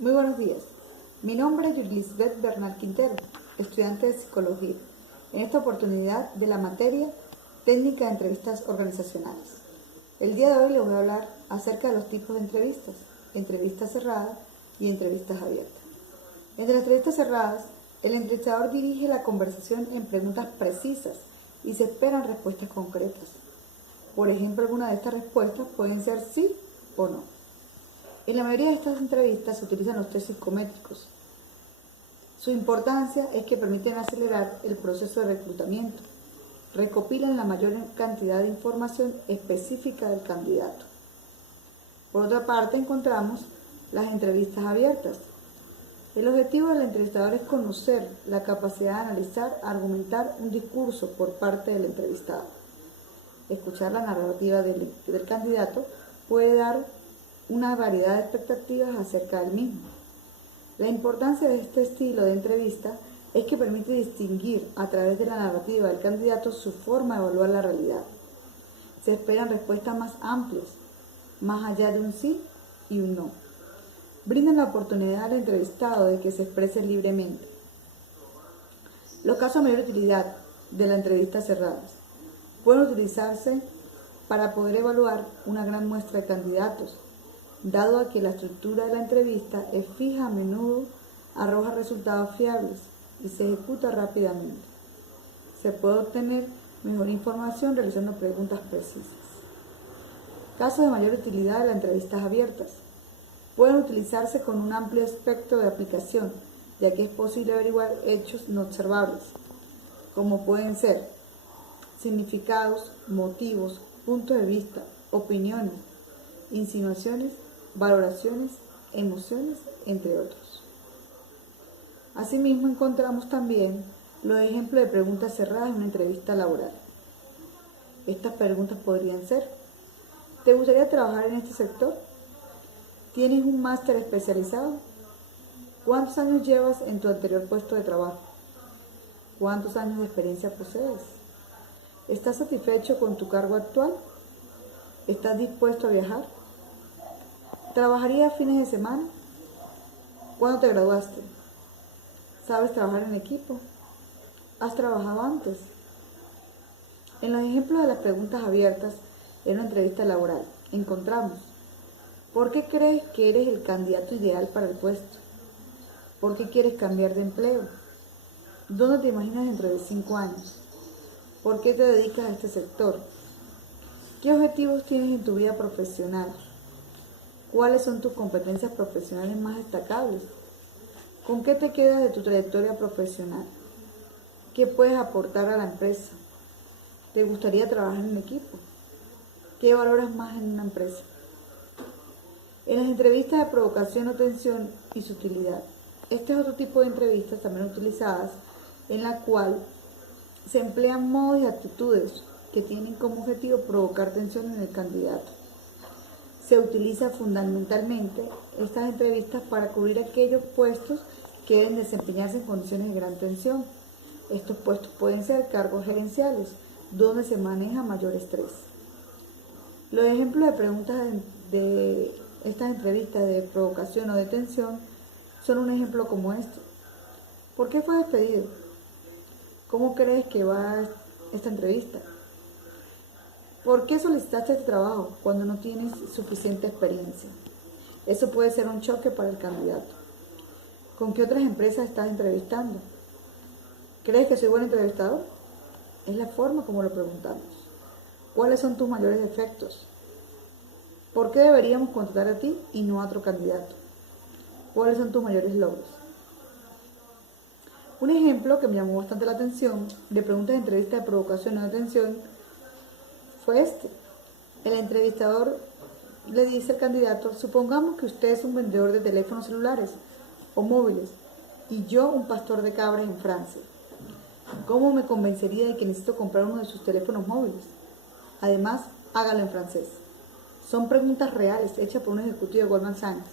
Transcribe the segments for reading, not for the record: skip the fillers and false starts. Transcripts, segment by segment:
Muy buenos días. Mi nombre es Yulisbeth Bernal Quintero, estudiante de Psicología. En esta oportunidad de la materia Técnica de Entrevistas Organizacionales. El día de hoy les voy a hablar acerca de los tipos de entrevistas, entrevistas cerradas y entrevistas abiertas. Entre las entrevistas cerradas, el entrevistador dirige la conversación en preguntas precisas y se esperan respuestas concretas. Por ejemplo, algunas de estas respuestas pueden ser sí o no. En la mayoría de estas entrevistas se utilizan los test psicométricos. Su importancia es que permiten acelerar el proceso de reclutamiento, recopilan la mayor cantidad de información específica del candidato. Por otra parte, encontramos las entrevistas abiertas. El objetivo del entrevistador es conocer la capacidad de analizar, argumentar un discurso por parte del entrevistado. Escuchar la narrativa del candidato puede dar una variedad de expectativas acerca del mismo. La importancia de este estilo de entrevista es que permite distinguir a través de la narrativa del candidato su forma de evaluar la realidad. Se esperan respuestas más amplias, más allá de un sí y un no. Brindan la oportunidad al entrevistado de que se exprese libremente. Los casos de mayor utilidad de la entrevista cerradas pueden utilizarse para poder evaluar una gran muestra de candidatos, dado a que la estructura de la entrevista es fija, a menudo arroja resultados fiables y se ejecuta rápidamente. Se puede obtener mejor información realizando preguntas precisas. Casos de mayor utilidad de las entrevistas abiertas. Pueden utilizarse con un amplio espectro de aplicación, ya que es posible averiguar hechos no observables, como pueden ser significados, motivos, puntos de vista, opiniones, insinuaciones, valoraciones, emociones, entre otros. Asimismo, encontramos también los ejemplos de preguntas cerradas en una entrevista laboral. Estas preguntas podrían ser: ¿te gustaría trabajar en este sector? ¿Tienes un máster especializado? ¿Cuántos años llevas en tu anterior puesto de trabajo? ¿Cuántos años de experiencia posees? ¿Estás satisfecho con tu cargo actual? ¿Estás dispuesto a viajar? ¿Trabajarías fines de semana? ¿Cuándo te graduaste? ¿Sabes trabajar en equipo? ¿Has trabajado antes? En los ejemplos de las preguntas abiertas en una entrevista laboral encontramos: ¿por qué crees que eres el candidato ideal para el puesto? ¿Por qué quieres cambiar de empleo? ¿Dónde te imaginas dentro de 5 años? ¿Por qué te dedicas a este sector? ¿Qué objetivos tienes en tu vida profesional? ¿Cuáles son tus competencias profesionales más destacables? ¿Con qué te quedas de tu trayectoria profesional? ¿Qué puedes aportar a la empresa? ¿Te gustaría trabajar en equipo? ¿Qué valoras más en una empresa? En las entrevistas de provocación o tensión y sutilidad. Este es otro tipo de entrevistas también utilizadas, en la cual se emplean modos y actitudes que tienen como objetivo provocar tensión en el candidato. Se utiliza fundamentalmente estas entrevistas para cubrir aquellos puestos que deben desempeñarse en condiciones de gran tensión. Estos puestos pueden ser cargos gerenciales, donde se maneja mayor estrés. Los ejemplos de preguntas de estas entrevistas de provocación o de tensión son un ejemplo como este. ¿Por qué fue despedido? ¿Cómo crees que va esta entrevista? ¿Por qué solicitaste este trabajo cuando no tienes suficiente experiencia? Eso puede ser un choque para el candidato. ¿Con qué otras empresas estás entrevistando? ¿Crees que soy buen entrevistador? Es la forma como lo preguntamos. ¿Cuáles son tus mayores defectos? ¿Por qué deberíamos contratar a ti y no a otro candidato? ¿Cuáles son tus mayores logros? Un ejemplo que me llamó bastante la atención de preguntas de entrevista de provocación o de atención fue este. El entrevistador le dice al candidato: supongamos que usted es un vendedor de teléfonos celulares o móviles y yo un pastor de cabras en Francia. ¿Cómo me convencería de que necesito comprar uno de sus teléfonos móviles? Además, hágalo en francés. Son preguntas reales hechas por un ejecutivo de Goldman Sachs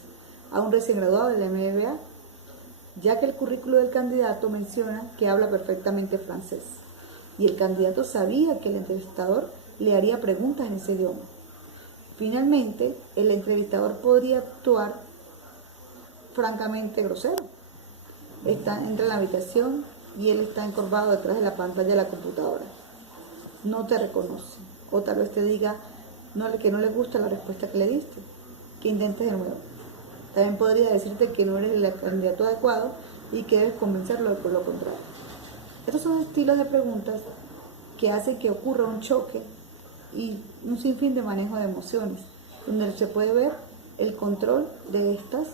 a un recién graduado de la MBA, ya que el currículo del candidato menciona que habla perfectamente francés y el candidato sabía que el entrevistador le haría preguntas en ese idioma. Finalmente, el entrevistador podría actuar francamente grosero. Entra en la habitación y él está encorvado detrás de la pantalla de la computadora. No te reconoce. O tal vez te diga que no le gusta la respuesta que le diste, que intentes de nuevo. También podría decirte que no eres el candidato adecuado y que debes convencerlo de por lo contrario. Estos son estilos de preguntas que hacen que ocurra un choque y un sinfín de manejo de emociones, donde se puede ver el control de estas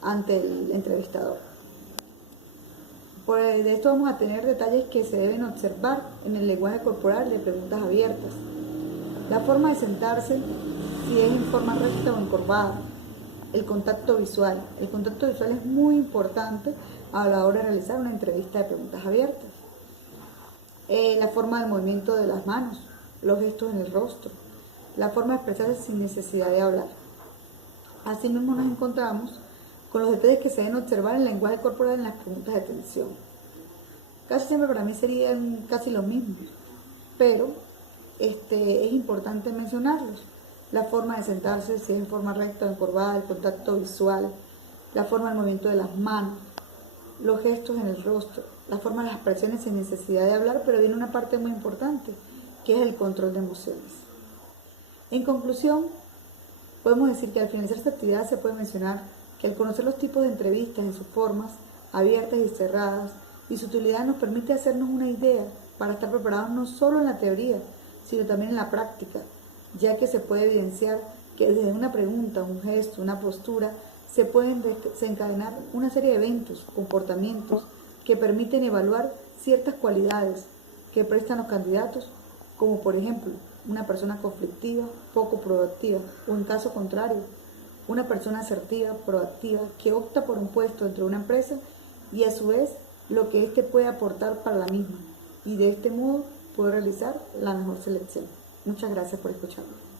ante el entrevistador. De esto vamos a tener detalles que se deben observar en el lenguaje corporal de preguntas abiertas. La forma de sentarse, si es en forma recta o encorvada. El contacto visual. El contacto visual es muy importante a la hora de realizar una entrevista de preguntas abiertas. La forma del movimiento de las manos, los gestos en el rostro, la forma de expresarse sin necesidad de hablar. Asimismo nos encontramos con los detalles que se deben observar en el lenguaje corporal en las preguntas de atención. Casi siempre para mí serían casi los mismos, pero es importante mencionarlos. La forma de sentarse, si es en forma recta o encorvada, el contacto visual, la forma del movimiento de las manos, los gestos en el rostro, la forma de las expresiones sin necesidad de hablar, pero viene una parte muy importante, que es el control de emociones. En conclusión, podemos decir que al finalizar esta actividad se puede mencionar que al conocer los tipos de entrevistas en sus formas, abiertas y cerradas, y su utilidad nos permite hacernos una idea para estar preparados no solo en la teoría, sino también en la práctica, ya que se puede evidenciar que desde una pregunta, un gesto, una postura, se pueden desencadenar una serie de eventos, comportamientos que permiten evaluar ciertas cualidades que prestan los candidatos, como por ejemplo, una persona conflictiva, poco proactiva, o en caso contrario, una persona asertiva, proactiva, que opta por un puesto dentro de una empresa y a su vez lo que éste puede aportar para la misma, y de este modo puede realizar la mejor selección. Muchas gracias por escucharme.